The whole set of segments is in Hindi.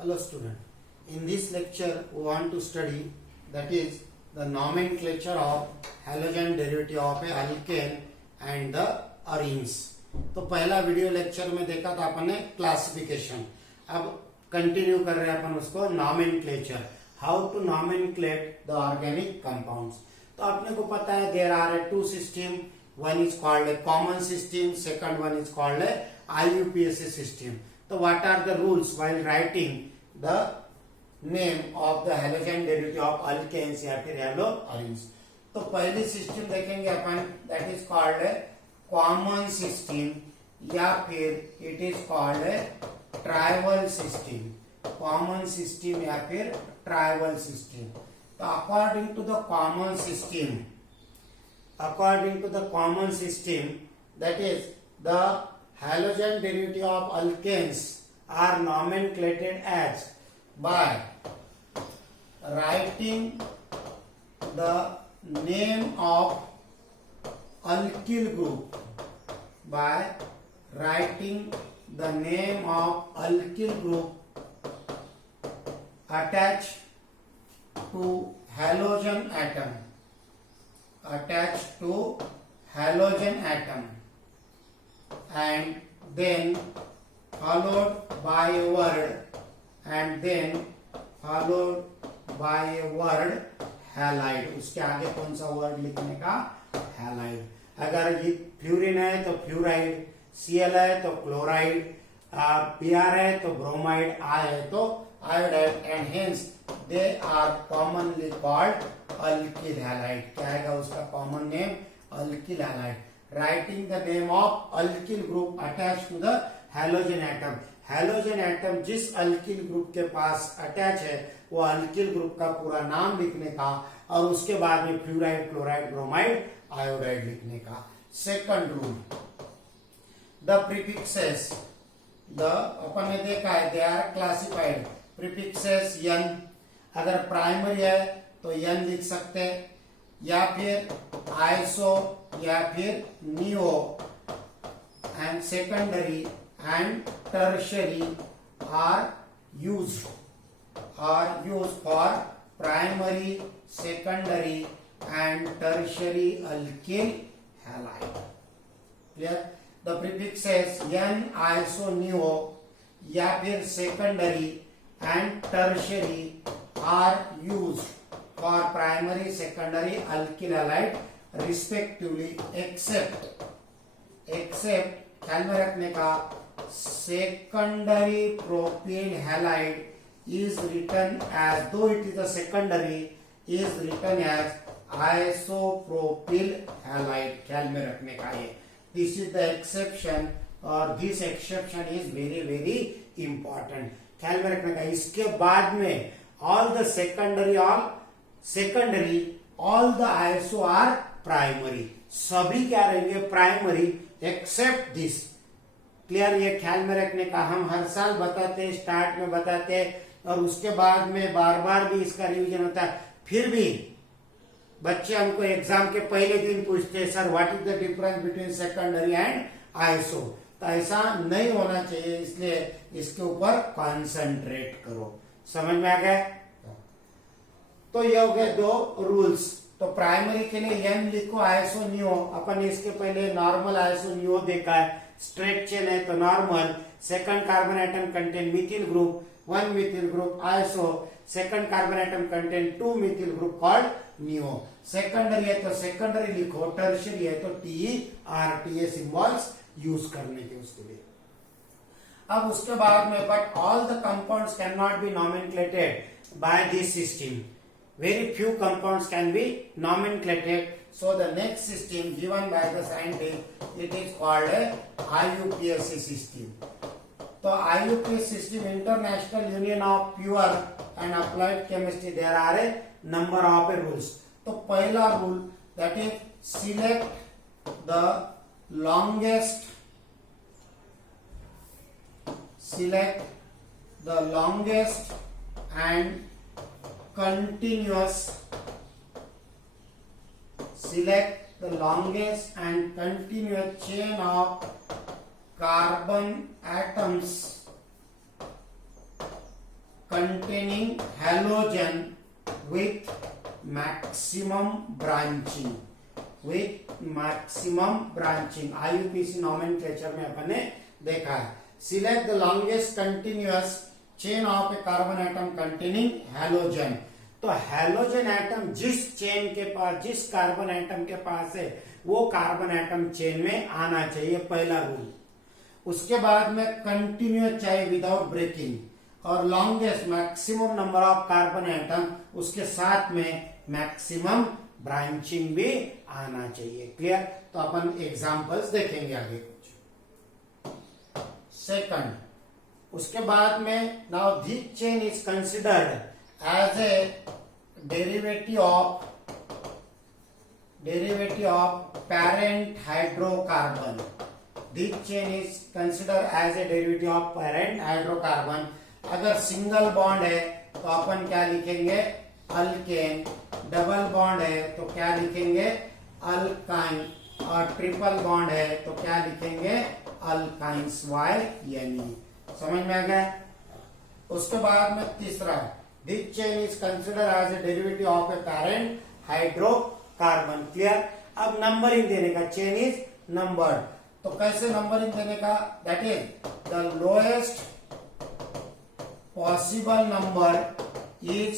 Hello student. In this lecture we want to study that is the nomenclature of halogen derivative of a alkane and the arenes. तो पहला वीडियो लेक्चर में देखा था अपन ने क्लासिफिकेशन. अब कंटिन्यू कर रहे हैं अपन उसको nomenclature, how to nomenclate the organic compounds. तो अपने को पता है there are a two system, one is called a common system, second one is called a IUPAC system. So what are the rules while writing the name of the halogen derivative of alkanes या फिर haloarenes? तो पहली सिस्टम देखेंगे अपन, that is called a common system या फिर it is called a trivial system. Common system या फिर trivial system. तो according to the common system, that is the halogen derivative of alkanes are nomenclated as by writing the name of alkyl group, by writing the name of alkyl group attached to halogen atom, and then followed by a word halide. उसके आगे कौन सा वर्ड लिखने का? हैलाइड. अगर ये फ्लोरीन है तो फ्लोराइड, Cl है तो क्लोराइड, Br है तो ब्रोमाइड, I है तो iodide, and hence they are commonly called alkyl halide. क्या है उसका common name? Alkyl halide. Writing the name of alkyl group attached to the halogen atom. Halogen atom जिस alkyl group के पास अटैच है वो alkyl group का पूरा नाम लिखने का और उसके बाद में फ्लोराइड, क्लोराइड, ब्रोमाइड, आयोडाइड लिखने का. सेकंड रूल, द प्रीफिक्सेस, अपन ने देखा है they are classified. Prefixes n, अगर प्राइमरी है तो n लिख सकते हैं, या फिर आइसो या फिर neo, and secondary and tertiary are used for primary, secondary and tertiary alkyl halide. Clear? The prefixes n, iso, neo या फिर secondary and tertiary are used for primary, secondary alkyl halide respectively, except ख्याल में रखने का, secondary propyl halide is written as, though it is a secondary, is written as isopropyl halide. ख्याल में रखने का ये, this is the exception और this exception is very very important. ख्याल में रखने का. इसके बाद में all the secondary, all the iso are primary. सभी क्या रहेंगे? Primary, except this. क्लियर? ये ख्याल में रखने का. हम हर साल बताते हैं, स्टार्ट में बताते हैं और उसके बाद में बार बार भी इसका रिवीजन होता है. फिर भी बच्चे हमको एग्जाम के पहले दिन पूछते हैं, sir what is the difference between secondary and iso. तो ऐसा नहीं होना चाहिए, इसलिए इसके ऊपर कॉन्सेंट्रेट करो. समझ में आ गया? तो ये हो गए दो रूल्स. तो प्राइमरी के लिए n लिखो, आइसो, नियो. अपन इसके पहले नॉर्मल आइसो, नियो देखा है. स्ट्रेट चेन है तो normal. Second carbon atom contain methyl group, one methyl group iso. Second carbon atom contain two methyl group called neo. Secondary है तो सेकेंडरी लिखो, टर्शियरी है तो TER सिंबल्स यूज करने के उसके लिए. अब उसके बाद में, but all the compounds can not be nomenclated by this system. Very few compounds can be nomenclated. So the next system given by the scientist, it is called a IUPAC system. So IUPAC system, International Union of Pure and Applied Chemistry, there are a number of rules. तो पहला rule, that is select the longest and continuous, select the longest and continuous chain of carbon atoms containing halogen with maximum branching, with maximum branching, IUPAC nomenclature में अपन ने देखा है. Select the longest continuous chain of a carbon atom containing halogen. तो हैलोजन एटम जिस चेन के पास, जिस कार्बन एटम के पास है, वो कार्बन एटम चेन में आना चाहिए, पहला रूल. उसके बाद में कंटिन्यूस चाहिए विदाउट ब्रेकिंग, और longest maximum number of carbon atom, उसके साथ में मैक्सिमम ब्रांचिंग भी आना चाहिए. क्लियर? तो अपन एग्जांपल्स देखेंगे आगे कुछ. सेकंड, उसके बाद में now this chain is considered as a derivative of parent hydrocarbon. This chain is considered as a derivative of parent hydrocarbon. अगर सिंगल बॉन्ड है तो अपन क्या लिखेंगे? अल्केन. डबल बॉन्ड है तो क्या लिखेंगे? अल्काइन. और ट्रिपल बॉन्ड है तो क्या लिखेंगे? अल्काइंस. YNE. समझ में आ गया? उसके बाद में तीसरा, this chain is considered as a derivative of a parent hydrocarbon. Clear? अब नंबरिंग देने का, चेन इज नंबर्ड. तो कैसे नंबरिंग देने का? That is the lowest possible number is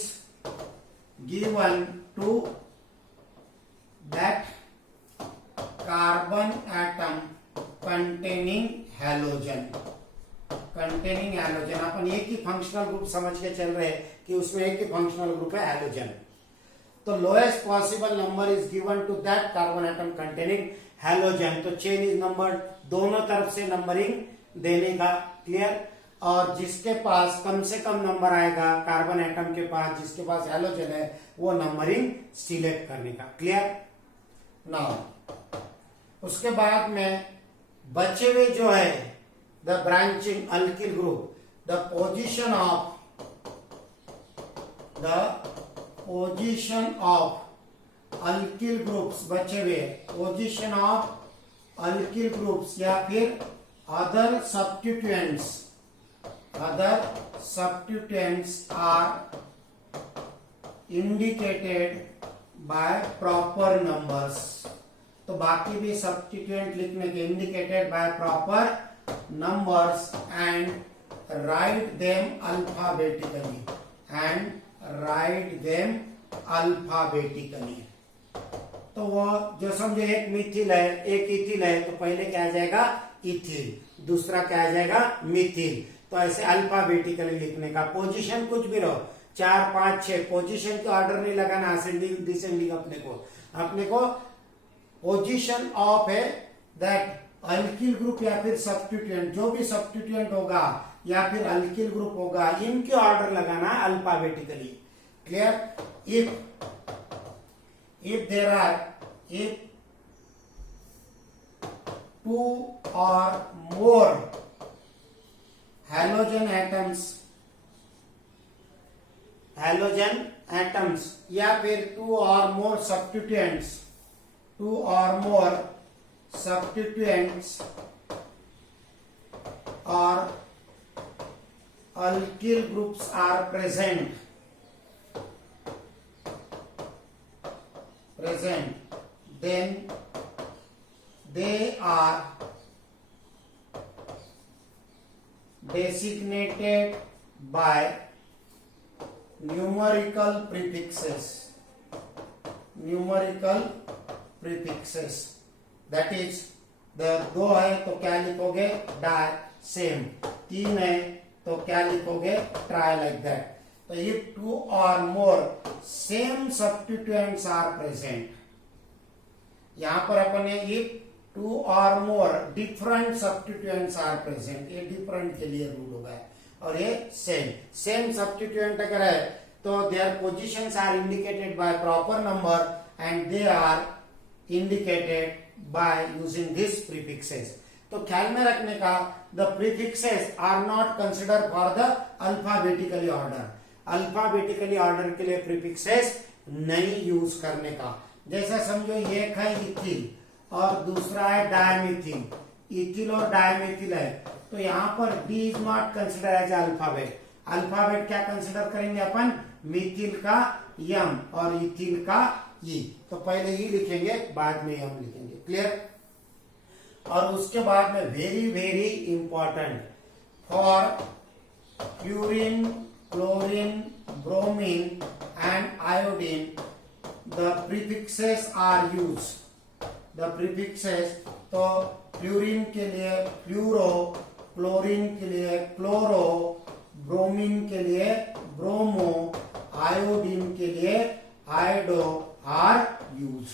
given to that carbon atom containing halogen. Containing halogen, अपन एक ही फंक्शनल ग्रुप समझ के चल रहे हैं कि उसमें एक ही फंक्शनल ग्रुप है हैलोजन. तो lowest possible number is given to that carbon atom containing halogen. तो चेन इज नंबर, दोनों तरफ से नंबरिंग देने का. क्लियर? और जिसके पास कम से कम नंबर आएगा कार्बन एटम के पास, जिसके पास हैलोजन है, वो नंबरिंग सिलेक्ट करने का. क्लियर? नाउ उसके बाद में बचे हुए जो है the branching alkyl group, the position of alkyl groups बचे हुए, position of alkyl groups या फिर other substituents are indicated by proper numbers. तो बाकी भी सब्स्टिट्यूएंट लिखने के, indicated by proper numbers and write them alphabetically. तो वो जो समझो एक मिथिल है, एक इथिल है, तो पहले क्या आ जाएगा? इथिल. दूसरा क्या आ जाएगा? मिथिल. तो ऐसे अल्फाबेटिकली लिखने का. पोजीशन कुछ भी रहो, 4 5 6, पोजीशन के ऑर्डर नहीं लगाना, असेंडिंग डिसेंडिंग. अपने को पोजीशन ऑफ है दैट अल्किल ग्रुप या फिर सब्स्टिट्यूएंट, जो भी सब्स्टिट्यूएंट होगा या फिर अल्किल ग्रुप होगा, इनके ऑर्डर लगाना alphabetically. Clear? if there are, if 2 or more halogen atoms या फिर 2 or more substituents, 2 or more substituents or alkyl groups are present, then they are designated by numerical prefixes. That is दो है तो क्या लिखोगे? डाई. सेम. 3 है तो क्या लिखोगे? ट्राई. Like that. तो if 2 or more same substituents are present, यहां पर अपन ने if 2 or more different substituents are present, ये डिफरेंट के लिए रूल होगा, और ये सेम सब्स्टिट्यूएंट अगर है तो their positions are indicated by proper number and they are indicated by using these prefixes. तो ख्याल में रखने का, the prefixes are not considered for the alphabetically order. Alphabetically order के लिए prefixes नहीं यूज करने का. जैसा समझो एक है इथिल और दूसरा है डायमिथिल. इथिल और डायमिथिल है तो यहाँ पर D is not considered as alphabet. Alphabet क्या कंसिडर करेंगे अपन, मिथिल का यम और इथिल का ई। तो पहले ई लिखेंगे, बाद में यम लिखेंगे, क्लियर। और उसके बाद में very very important, for fluorine, chlorine, bromine and iodine the prefixes are use. The prefixes, तो फ्लोरीन के लिए फ्लूरो, क्लोरीन के लिए क्लोरो, ब्रोमीन के लिए ब्रोमो, आयोडीन के लिए आयोडो आर यूज।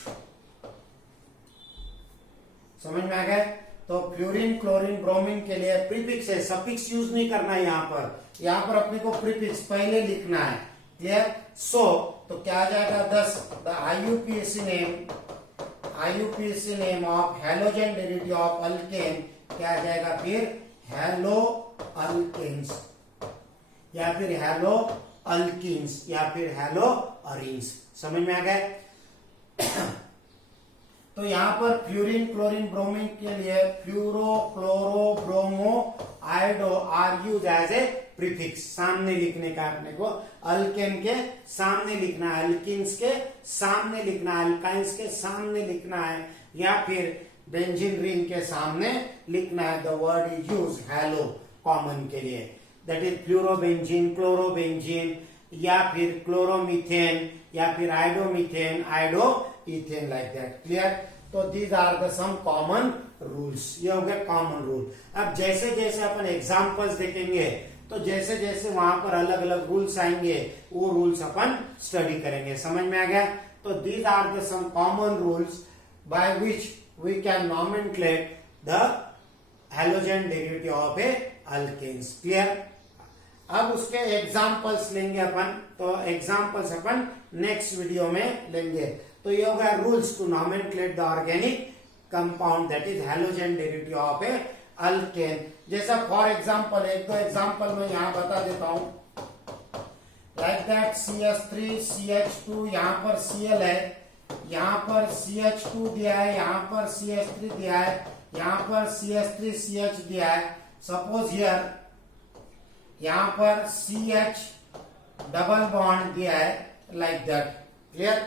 समझ में आ गया। तो फ्लोरीन, क्लोरीन, ब्रोमीन के लिए प्रीफिक्स है, सफिक्स यूज नहीं करना है यहाँ पर। यहाँ पर अपने को प्रीफिक्स पहले लिखना है, क्लियर। सो तो क्या आ जाएगा 10, the IUPAC name of halogen derivative of alkane क्या आ जाएगा फिर, हेलो अल्केन्स या फिर हेलो अल्किन्स या फिर हेलो अरीन्स। समझ में आ गया। तो यहाँ पर फ्लोरीन, क्लोरीन, ब्रोमीन के लिए fluoro, chloro, bromo, iodo are use as a prefix. सामने लिखने का अपने को, अल्केन के सामने लिखना है, अल्किन्स के सामने लिखना है, अल्काइंस के सामने लिखना है, या फिर बेंजीन रिंग के सामने लिखना है। The word is use hello common के लिए, दैट इज फ्लूरोबेंजीन, क्लोरोबेंजीन, या फिर क्लोरोमीथेन, या फिर iodomethane, iodo ethane, like that, clear. तो these are the some common rules, ये हो गया कॉमन रूल। अब जैसे जैसे अपन एग्जांपल्स देखेंगे तो जैसे जैसे वहां पर अलग अलग रूल्स आएंगे वो रूल्स अपन स्टडी करेंगे। समझ में आ गया। तो these are the some common rules by which we can nomenclate the halogen derivative of a alkanes, clear. अब उसके एग्जाम्पल्स लेंगे अपन, तो एग्जाम्पल्स अपन नेक्स्ट वीडियो में लेंगे। तो ये होगा rules to nomenclate the organic compound that is halogen derivative of a alkane. जैसा फॉर एग्जाम्पल, एक दो एग्जाम्पल मैं यहाँ बता देता हूं, लाइक दैट CH3 CH2, यहाँ पर Cl है, यहाँ पर CH2 दिया है, यहाँ पर CH3 दिया है, यहाँ पर CH3 CH दिया है। सपोज हियर यहाँ पर CH डबल बॉन्ड दिया है, लाइक दैट, क्लियर।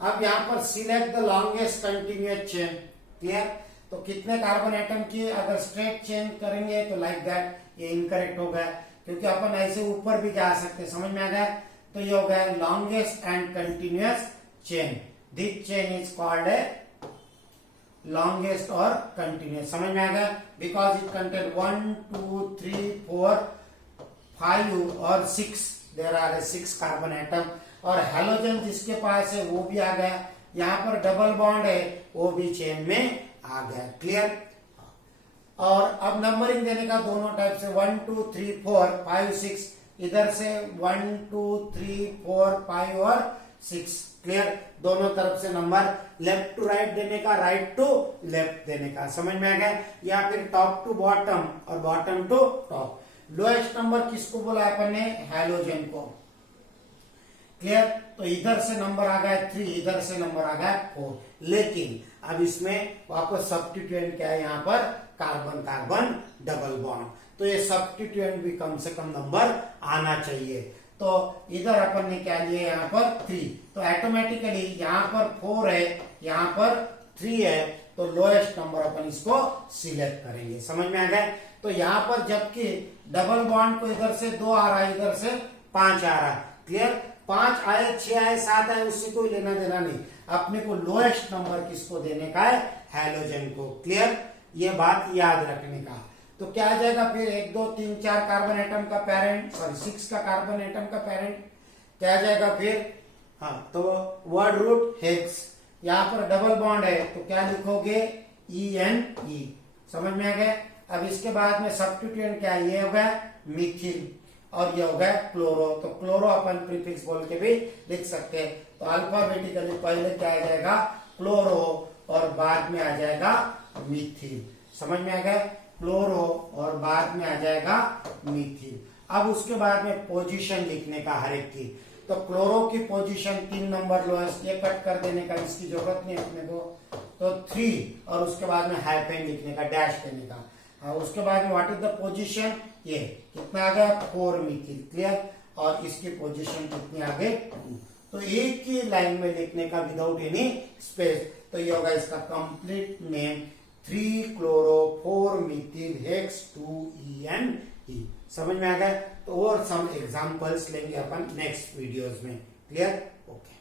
अब यहाँ पर select the longest continuous chain, clear. तो कितने कार्बन एटम की अगर स्ट्रेट चेन करेंगे तो लाइक दैट, ये इनकरेक्ट हो गया क्योंकि अपन ऐसे ऊपर भी जा सकते, समझ में आ गया। तो ये हो गया longest and continuous chain, this chain is called A longest और कंटिन्यूअस। समझ में आ गया, बिकॉज इट कंटेन 1 2 3 4 5 और 6, देयर आर 6 कार्बन एटम। और हैलोजन जिसके पास है वो भी आ गया, यहाँ पर डबल बॉन्ड है वो भी चेन में आ गया, क्लियर। और अब नंबरिंग देने का दोनों टाइप से 1 2 3 4 5 6, इधर से 1 2 3 4 5 और 6, क्लियर। दोनों तरफ से नंबर लेफ्ट टू राइट देने का, राइट टू लेफ्ट देने का, समझ में आ गया। या फिर टॉप टू बॉटम और bottom to top. Lowest number किसको बोला अपन ने, हैलोजन को, क्लियर। तो इधर से नंबर आ गया 3, इधर से नंबर आ गया 4। लेकिन अब इसमें वापस सब्स्टिट्यूएंट क्या है, यहाँ पर कार्बन कार्बन डबल बॉन्ड, तो ये सब्स्टिट्यूएंट भी कम से कम नंबर आना चाहिए। तो इधर अपन ने क्या लिया, यहाँ पर 3, तो ऑटोमेटिकली यहाँ पर 4 है, यहाँ पर 3 है, तो लोएस्ट नंबर अपन इसको सिलेक्ट करेंगे। समझ में आ गया। तो यहाँ पर जबकि डबल बॉन्ड को इधर से 2 आ रहा है, इधर से 5 आ रहा है, क्लियर। 5 आए, 6 आए, 7 आए, उससे कोई लेना देना नहीं, अपने को लोएस्ट नंबर किसको देने का है, हैलोजन को, क्लियर। ये बात याद रखने का। तो क्या आ जाएगा फिर 1 2 3 4 कार्बन एटम का पेरेंट, सॉरी 6 का कार्बन एटम का पेरेंट क्या आ जाएगा फिर, हाँ, तो वर्ड रूट हेक्स। यहाँ पर डबल बॉन्ड है तो क्या लिखोगे, ENE। समझ में आ गया। अब इसके बाद में सब्स्टिट्यूएंट क्या है, ये हो गया मिथिल और ये हो गया क्लोरो। तो क्लोरो अपन प्रीफिक्स बोल के भी लिख सकते हैं। तो अल्फाबेटिकली पहले क्या आ जाएगा, क्लोरो, और बाद में आ जाएगा मिथिल। समझ में आ गया, क्लोरो और बाद में आ जाएगा मिथिल। अब उसके बाद में पोजीशन लिखने का हर एक की। तो क्लोरो की पोजीशन 3 नंबर लोएस्ट, ये कट कर देने का, इसकी जरूरत नहीं अपने को। तो 3 और उसके बाद में हाइफेन लिखने का, डैश देने का। उसके बाद में व्हाट इज द पोजीशन, ये कितना आ गया 4 मिथिल, क्लियर। और इसकी पोजीशन कितनी आ गई 2। तो एक ही लाइन में लिखने का विदाउट एनी स्पेस। तो ये होगा इसका complete name 3 chloro 4 Mithil hex 2ENE। समझ में आ गया। तो और सम एग्जांपल्स लेंगे अपन नेक्स्ट वीडियोस में, क्लियर। ओके।